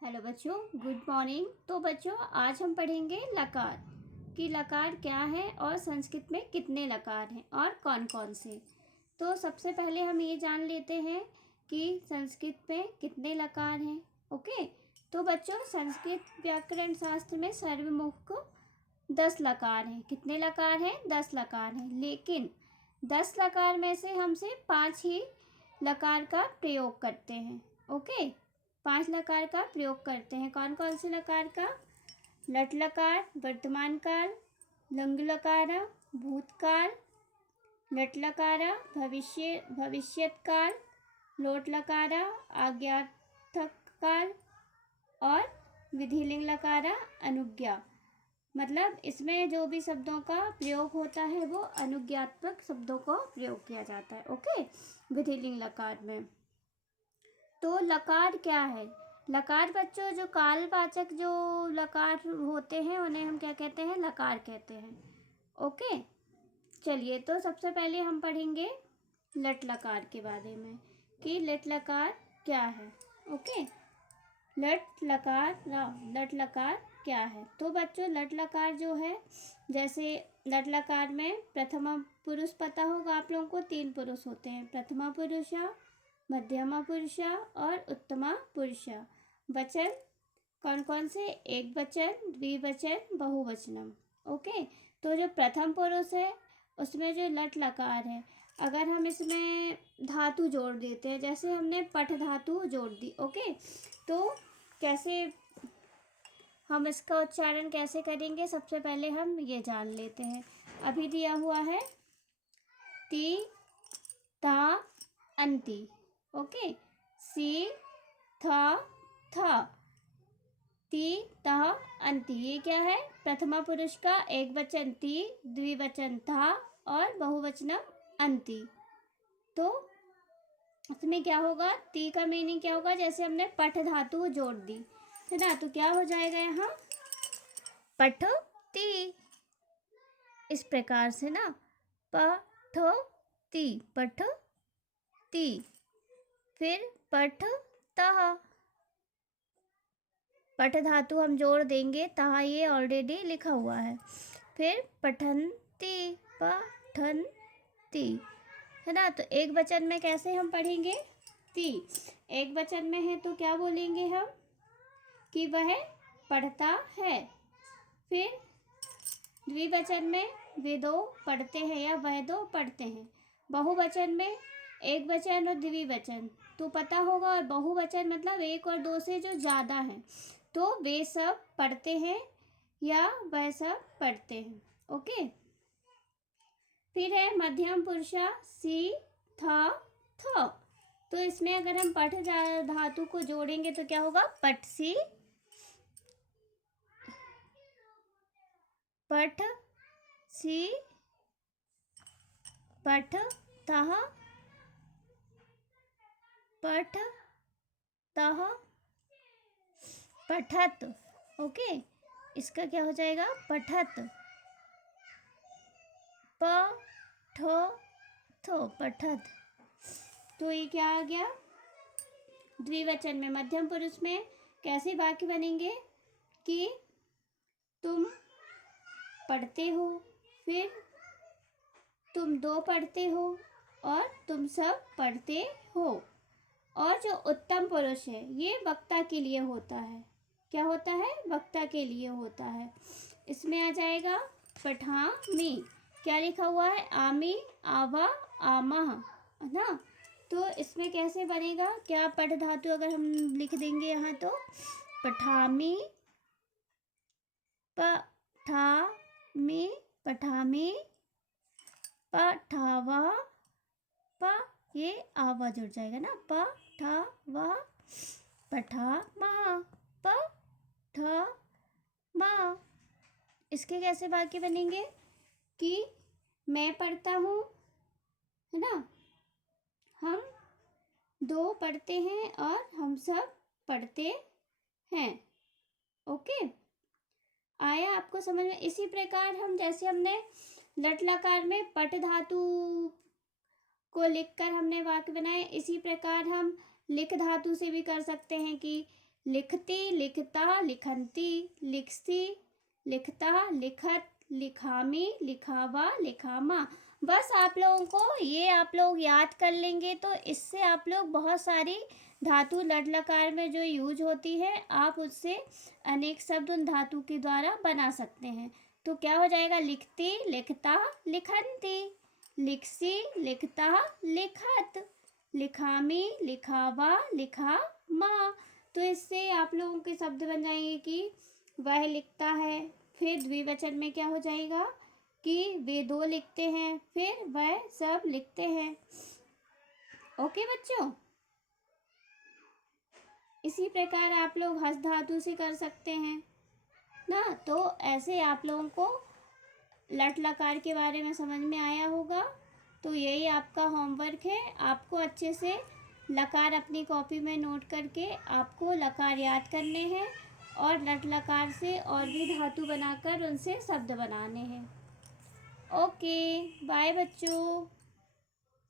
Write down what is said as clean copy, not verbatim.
Hello बच्चों, good morning. तो बच्चों, आज हम पढ़ेंगे लकार कि लकार क्या है और संस्कृत में कितने लकार हैं और कौन कौन से। तो सबसे पहले हम ये जान लेते हैं कि संस्कृत में कितने लकार हैं। ओके, तो बच्चों, संस्कृत व्याकरण शास्त्र में सर्वमुख 10 लकार हैं। कितने लकार हैं? 10 लकार हैं। लेकिन 10 लकार में से हम सिर्फ 5 ही लकार का प्रयोग करते हैं। ओके, 5 लकार का प्रयोग करते हैं। कौन कौन से लकार का? लट लकार, वर्तमान काल, लंग लकार, भूतकाल, लट लकार, भविष्यत काल, लोट लकार, आज्ञार्थक काल और विधिलिंग लकार, अनुज्ञा। मतलब इसमें जो भी शब्दों का प्रयोग होता है वो अनुज्ञात्मक शब्दों को प्रयोग किया जाता है। ओके, विधिलिंग लकार में। तो लकार क्या है? लकार बच्चों, जो कालवाचक जो लकार होते हैं उन्हें हम क्या कहते हैं? लकार कहते हैं। ओके, चलिए, तो सबसे पहले हम पढ़ेंगे लट लकार के बारे में कि लट लकार क्या है। ओके, लट लकार क्या है? तो बच्चों, लट लकार जो है, जैसे लट लकार में प्रथमा पुरुष पता होगा आप लोगों को। 3 पुरुष होते हैं, प्रथमा पुरुष, मध्यमा पुरुष और उत्तमा पुरुष। वचन कौन कौन से? एक वचन, द्विवचन, बहुवचनम। ओके, तो जो प्रथम पुरुष है उसमें जो लट लकार है, अगर हम इसमें धातु जोड़ देते हैं, जैसे हमने पठ धातु जोड़ दी। ओके, तो कैसे हम इसका उच्चारण कैसे करेंगे? सबसे पहले हम ये जान लेते हैं। अभी दिया हुआ है ती ता अंति। ओके, सी था ती ता अंति। ये क्या है? प्रथमा पुरुष का एक वचन ती, द्विवचन था और बहुवचनम अंति। तो इसमें क्या होगा? ती का मीनिंग क्या होगा? जैसे हमने पठ धातु जोड़ दी है ना, तो क्या हो जाएगा यहाँ? पठ ती। इस प्रकार से ना, पठ ती, पठ ती। फिर पठ तह, पठ धातु हम जोड़ देंगे, तहा ये ऑलरेडी लिखा हुआ है। फिर पठंती, पठंती है ना। तो एक वचन में कैसे हम पढ़ेंगे? ती एक वचन में है तो क्या बोलेंगे हम? कि वह पढ़ता है। फिर द्विवचन में वे दो पढ़ते हैं या वह दो पढ़ते हैं। बहुवचन में एक वचन और द्विवचन तो पता होगा, और बहुवचन मतलब 1 और 2 से जो ज़्यादा हैं, तो वे सब पढ़ते हैं या वह सब पढ़ते हैं। ओके, फिर है मध्यम पुरुषा सी था थ। तो इसमें अगर हम पठ धातु को जोड़ेंगे तो क्या होगा? पठ सी, पठ सी, पठ तह, पठ तह, पठत। ओके, इसका क्या हो जाएगा? पठत। प ठो थो, पठत। तो ये क्या आ गया? द्विवचन में मध्यम पुरुष में कैसे वाक्य बनेंगे? कि तुम पढ़ते हो, फिर तुम 2 पढ़ते हो और तुम सब पढ़ते हो। और जो उत्तम पुरुष है ये वक्ता के लिए होता है। क्या होता है? वक्ता के लिए होता है। इसमें आ जाएगा पठामी। क्या लिखा हुआ है? आमी, आवा, आमह, है ना। तो इसमें कैसे बनेगा? क्या पठ धातु अगर हम लिख देंगे यहाँ, तो पठामी, पठामी, पठामी, पठावा, प ये आवा जुड़ जाएगा ना, पठावा, पठामा, पठमा। इसके कैसे वाक्य बनेंगे? कि मैं पढ़ता हूँ, है ना, हम 2 पढ़ते हैं और हम सब पढ़ते हैं। ओके, आया आपको समझ में? इसी प्रकार हम, जैसे हमने लट लकार में पठ धातु को लिखकर हमने वाक्य बनाए, इसी प्रकार हम लिख धातु से भी कर सकते हैं कि लिखती, लिखता, लिखंती, लिखसी, लिखता, लिखत, लिखामी, लिखावा, लिखामा। बस आप लोगों को ये आप लोग याद कर लेंगे तो इससे आप लोग बहुत सारी धातु लट लकार में जो यूज होती है आप उससे अनेक शब्द उन धातु के द्वारा बना सकते हैं। तो क्या हो जाएगा? लिखती, लिखता, लिखंती, लिखसी, लिखता, लिखत, लिखामी, लिखावा, लिखामा। तो इससे आप लोगों के शब्द बन जाएंगे कि वह लिखता है, फिर द्विवचन में क्या हो जाएगा कि वे दो लिखते हैं, फिर वह सब लिखते हैं। ओके बच्चों, इसी प्रकार आप लोग हस्त धातु से कर सकते हैं ना। तो ऐसे आप लोगों को लट लकार के बारे में समझ में आया होगा। तो यही आपका होमवर्क है, आपको अच्छे से लकार अपनी कॉपी में नोट करके आपको लकार याद करने हैं और लट लकार से और भी धातु बनाकर उनसे शब्द बनाने हैं। ओके, बाय बच्चों।